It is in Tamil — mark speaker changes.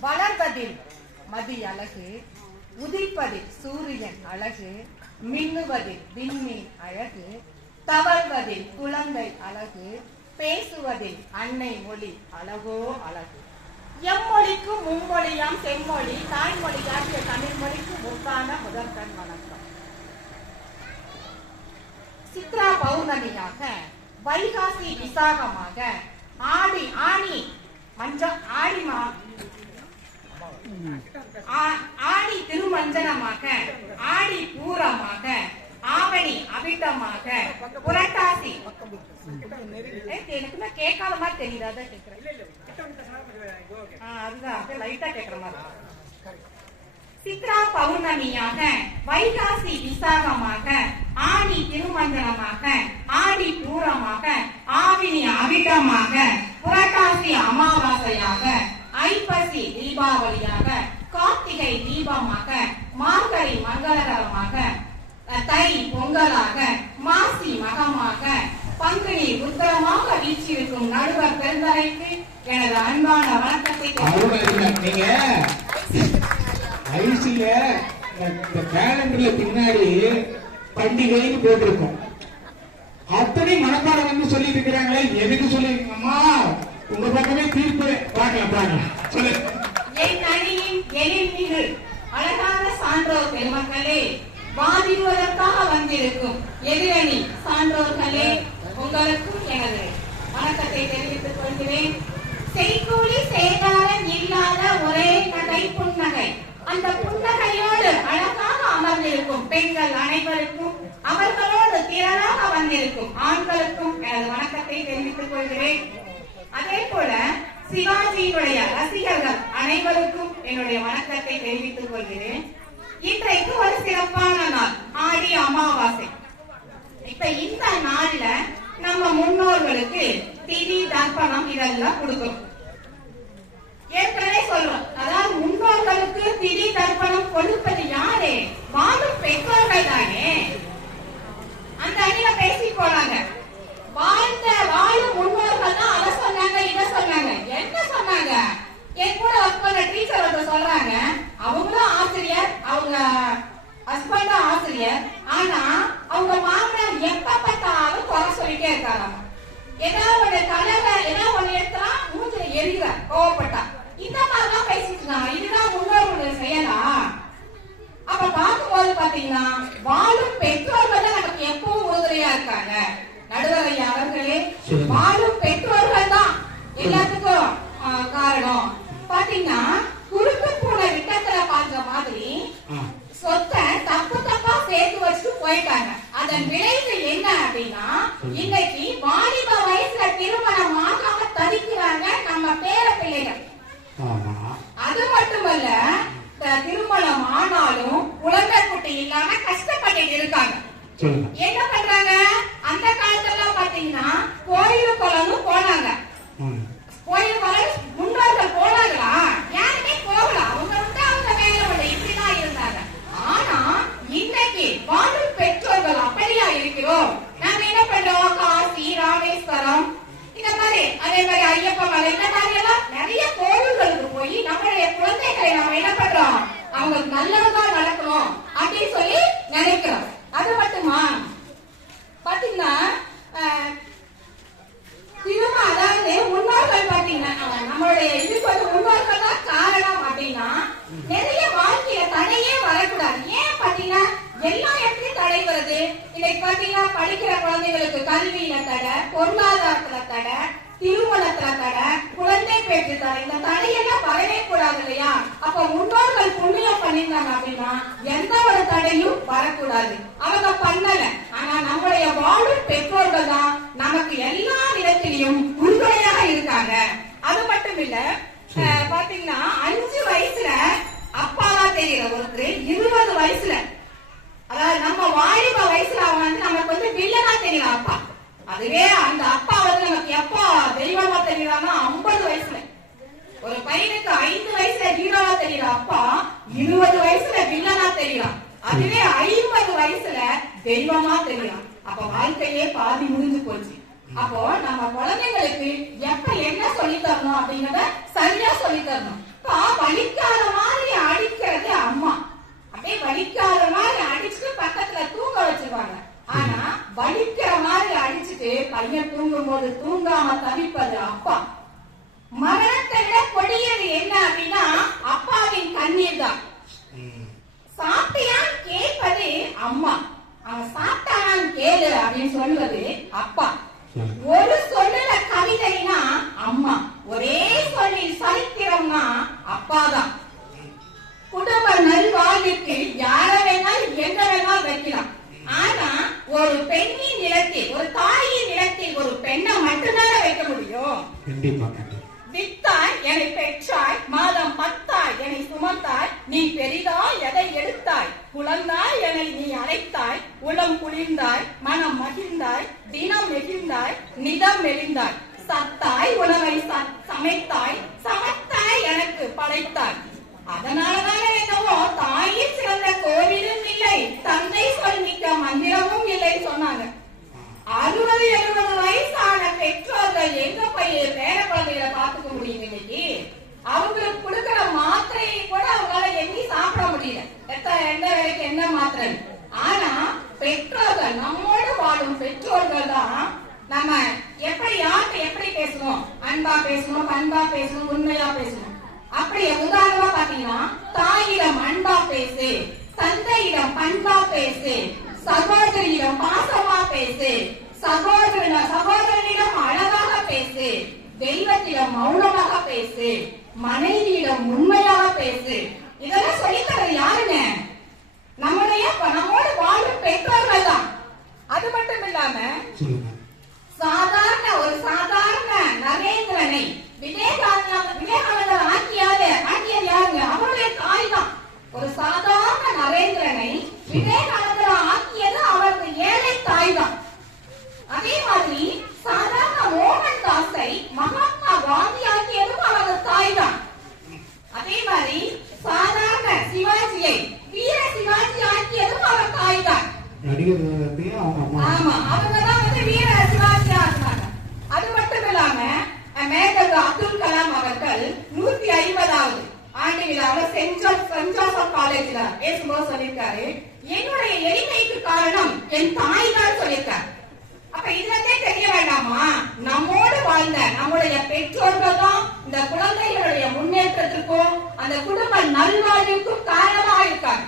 Speaker 1: வளர்வதில் மதி அழகு உதிப்பதில் சூரியன் அழகு மின்னுவதில் விண்மீன் அழகு தவழ்வதில் குழந்தை அழகு பேசுவதில் அன்னை மொழி அழகோ. அழகு எம்மொழிக்கும் மும்மொழியாம் செம்மொழி தாய்மொழியாகிய தமிழ் மொழிக்கு முத்தான முதற்கண் வணக்கம். சித்ரா பௌர்ணமியாக வைகாசி விசாகமாக ஆடி ஆணி மஞ்ச ஆடி மா ஆடி திருமஞ்சனமாக ஆடி பூரமாக ஆவணி அபிட்டமாக புரட்டாசி. எனக்குமே கேட்காத மாதிரி தெரியுது அதான் கேட்கிறேன். அதுதான் லைட்டா மாதிரி சித்ரா பௌர்ணமியாக வைகாசி விசாகமாக ஆடி திருமஞ்சனமாக ஆடி பூரமாக ஆவினி அவிட்டமாக புரட்டாசி அமாவாசையாக ஐப்பசி தீபாவளியாக கார்த்திகை தீபமாக மார்கழி மங்களகரமாக தை பொங்கலாக மாசி மகமாக பங்குனி உத்தரமாக வீச்சிருக்கும் நடுவர் பெருந்தரைக்கு எனது அன்பான வணக்கத்தை.
Speaker 2: நீங்க ஐசில இந்த கேலண்டர்ல பின்னாடி பண்டிகைன்னு போட்டிருக்கோம். அத்தனை மனப்பாடம் வந்து சொல்லி இருக்கிறாங்களே எதுக்கு சொல்லி அம்மா? உங்க பக்கமே தீர்ப்பு பார்க்கலாம் பார்க்கலாம். சொல்லு.
Speaker 1: என் அணியின் எழில்மிகு அழகான சான்றோர் பெருமக்களே வாதிடுவதற்காக வந்திருக்கும் எதிரணி சான்றோர்களே உங்களுக்கும் எனது வணக்கத்தை தெரிவித்துக் கொள்கிறேன். செய்கூலி சேதாரம் இல்லாத ஒரே நகை புன்னகை. அந்த புன்னகையோடு அழகாக அமர்ந்திருக்கும் பெண்கள் அனைவருக்கும் அவர்களோடு திரளாக வந்திருக்கும் ஆண்களுக்கும் எனது வணக்கத்தை தெரிவித்துக் கொள்கிறேன். அதே சிவாஜியினுடைய ரசிகர்கள் அனைவருக்கும் என்னுடைய வணக்கத்தை தெரிவித்துக் கொள்கிறேன். இன்றைக்கு ஒரு சிறப்பான நாள் ஆடி அமாவாசை. இப்ப இந்த நாள்ல நம்ம முன்னோர்களுக்கு திதி தர்ப்பணம் இதெல்லாம் கொடுக்கணும். ஏற்கனவே சொல்றோம். அதாவது முன்னோர்களுக்கு திதி தர்ப்பணம் கொடுப்பது யாரு? வாழும் பெற்றோர்கள் தானே. அந்த அணியில பேசி போனாங்க. வாழ்ந்த வாழும் முன்னோர்கள் தான் அரசு எரிகிறார் கோவப்பட்டா. இந்த மாதிரிலாம் பேசிட்டு இருக்காங்க இதுதான் முன்னோர்களுடைய செயலா? அப்ப பார்க்கும்போது பாத்தீங்கன்னா வாழும் பெற்றோர்கள் தான் நமக்கு எப்பவும் உறுதுணையா இருக்காங்க. நடுவர் ஐயா அவர்களே. வாழும் பெற்றோர்கள் தான் எல்லாத்துக்கும் காரணம். பாத்தீங்கன்னா குறுக்கு பூனை விட்டத்துல பாக்குற மாதிரி சொத்தை தப்பு தப்பா சேர்த்து வச்சுட்டு போயிட்டாங்க. அதன் விளைவு என்ன அப்படின்னா இன்னைக்கு வாலிப வயசுல திருமணம் ஆகாம தவிக்கிறாங்க நம்ம பேர பிள்ளைகள்
Speaker 2: ஆமா
Speaker 1: அது மட்டுமல்ல திருமணம் ஆனாலும் குழந்தை குட்டி இல்லாம கஷ்டப்பட்டுட்டு இருக்காங்க. என்ன பண்றாங்க? அந்த காலத்துல பாத்தீங்கன்னா கோயில் குளமும் போனாங்க. கோயில் குளம் முன்னோர்கள் போனாங்களா? யாருமே போகல. அவங்க வந்து அவங்க வேலை உண்டு. இப்படிதான் இருந்தாங்க. ஆனா இன்னைக்கு வாழும் பெற்றோர்கள் அப்படியா இருக்கிறோம். நாம என்ன பண்றோம்? காசி ராமேஸ்வரம் மாதிரி அதே மாதிரி ஐயப்ப மலை இந்த மாதிரி எல்லாம் நிறைய கோவில்களுக்கு போய் நம்மளுடைய குழந்தைகளை நாம என்ன பண்றோம்? அவங்களுக்கு நல்லதா நடக்கணும் அப்படின்னு சொல்லி நினைக்கிறோம். அது மட்டுமா? பாத்தீங்கன்னா அஹ், திரும்ப அதாவது முன்னோர்கள் பாத்தீங்கன்னா நம்மளுடைய இதுக்கு வந்து முன்னோர்கள் தான் காரணம் அப்படின்னா நிறைய வாழ்க்கையில தடையே வரக்கூடாது. ஏன் பாத்தீங்கன்னா எல்லா இடத்துலயும் தடை வருது. இன்னைக்கு பாத்தீங்கன்னா படிக்கிற குழந்தைகளுக்கு கல்வியில தடை பொருளாதாரத்துல தடை திருமணத்துல தர குழந்தை பேச்சு தர இந்த தடையெல்லாம் வரவே கூடாது இல்லையா அப்ப முன்னோர்கள் புண்ணியம் பண்ணிருந்தாங்க அப்படின்னா எந்த ஒரு தடையும் வரக்கூடாது. அவங்க பண்ணல. ஆனா நம்மளுடைய வாழும் பெற்றோர்கள் தான் நமக்கு எல்லா விதத்திலையும் உறுதுணையாக இருக்காங்க அது மட்டும் இல்ல அஹ், பாத்தீங்கன்னா அஞ்சு வயசுல அப்பாவா தெரியற ஒருத்தர் இருபது வயசுல அதாவது நம்ம வாலிப வயசுல அவன் வந்து நமக்கு வந்து வில்லனா தெரியலாம் அப்பா அதுவே அந்த அப்பா வந்து நமக்கு எப்போ தெய்வமா தெரியறாங்கன்னா ஐம்பது வயசுல. ஒரு பையனுக்கு ஐந்து வயசுல ஹீரோவா தெரியற அப்பா இருபது வயசுல வில்லனா தெரியலாம் அதுவே ஐம்பது வயசுல தெய்வமா தெரியலாம் அப்ப வாழ்க்கையே பாதி முடிஞ்சு போச்சு. அப்போ நம்ம குழந்தைங்களுக்கு எப்ப என்ன சொல்லி தரணும் அப்படிங்கறத சரியா சொல்லி தரணும். இப்போ வலிக்காத மாதிரி அடிக்கிறது அம்மா. அப்படியே வலிக்காத மாதிரி அடிச்சுட்டு பக்கத்துல தூங்க வச்சிருவாங்க. ஆனா வலிக்கிற மாதிரி அடிச்சுட்டு பையன் தூங்கும் போது தூங்காம தவிப்பது அப்பா. மரணத்தை விட கொடியது என்ன அப்படின்னா அப்பாவின் கண்ணீர் தான். சாப்பிட்டியான்னு கேட்பது அம்மா. அவன் சாப்பிட்டானான்னு கேளு அப்படின்னு சொல்வது அப்பா. ஒரு சொல்லுல கவிதைனா அம்மா. ஒரே சொல்லில் சரித்திரம்னா அப்பாதான் குடும்ப நல்வாழ்வுக்கு யார வேணாலும் எங்க வேணாலும் வைக்கலாம். ஆனா ஒரு பெண்ணின் நிலத்தில் ஒரு தாயின் நிலத்தில் ஒரு பெண்ணை மட்டும்தானே வைக்க முடியும்?
Speaker 2: கண்டிப்பா
Speaker 1: வித்தாய் என்னை பெற்றாய் மாதம் பத்தாய் என்னை சுமந்தாய் நீ பெரிதாய் எதை எடுத்தாய்? குழந்தாய் என்னை நீ அழைத்தாய் உளம் குளிர்ந்தாய் மனம் மகிழ்ந்தாய் தினம் நெகிழ்ந்தாய் நிதம் மெலிந்தாய் சத்தாய் உணவை சமைத்தாய் சமத்தாய் எனக்கு படைத்தாய். அதனாலதானே என்னவோ தாயின் சிறந்த கோவிலும் இல்லை தந்தை சொல் மிக்க மந்திரமும் இல்லை சொன்னாங்க. அறுபது எழுபது வயசான பெற்றோர்கள் எங்க போய் பேர குழந்தைகளை பாத்துக்க முடியும் இன்னைக்கு? அவங்களுக்கு கொடுக்கிற மாத்திரையை கூட அவங்களால எண்ணி சாப்பிட முடியல. எத்த எந்த வேலைக்கு என்ன மாத்திரை? ஆனா பெற்றோர்கள் நம்மோடு வாழும் பெற்றோர்கள் தான் நம்ம எப்படி யார்கிட்ட எப்படி பேசணும் அன்பா பேசணும் பண்பா பேசணும் உண்மையா பேசணும் அப்படி உதாரணமா பாத்தீங்கன்னா தாயிடம் அன்பா பேசு தந்தையிடம் பண்பா பேசு சகோதரியிடம் பாசமா பேசு சகோதரன சகோதரனிடம் அழகாக பேசு தெய்வத்திடம் மௌனமாக பேசு மனைவியிடம் உண்மையாக பேசு. இதெல்லாம் சொல்லித்தரது யாருங்க? நம்முடைய நம்மோடு வாழும் பெற்றோர்கள் தான் அது மட்டும் இல்லாம
Speaker 2: நடிகர் வந்து அவங்க அம்மா
Speaker 1: ஆமா வந்து வீர சிவாஜியா இருந்தாங்க அது மட்டும் இல்லாம அஹ், அப்துல் கலாம் அவர்கள் நூத்தி ஐம்பதாவது ஆண்டு விழாவில் சென்ட் ஜோசப் சென்ட் ஜோசப் காலேஜ்ல பேசும்போது சொல்லியிருக்காரு. என்னுடைய எளிமைக்கு காரணம் என் தாய் தான் சொல்லியிருக்காரு. அப்ப இதுல இருந்தே தெரிய வேண்டாமா? நம்மோடு வாழ்ந்த நம்முடைய பெற்றோர்கள் தான் இந்த குழந்தைகளுடைய முன்னேற்றத்திற்கும் அந்த குடும்ப நல்வாழ்வுக்கும் காரணமா இருக்காங்க.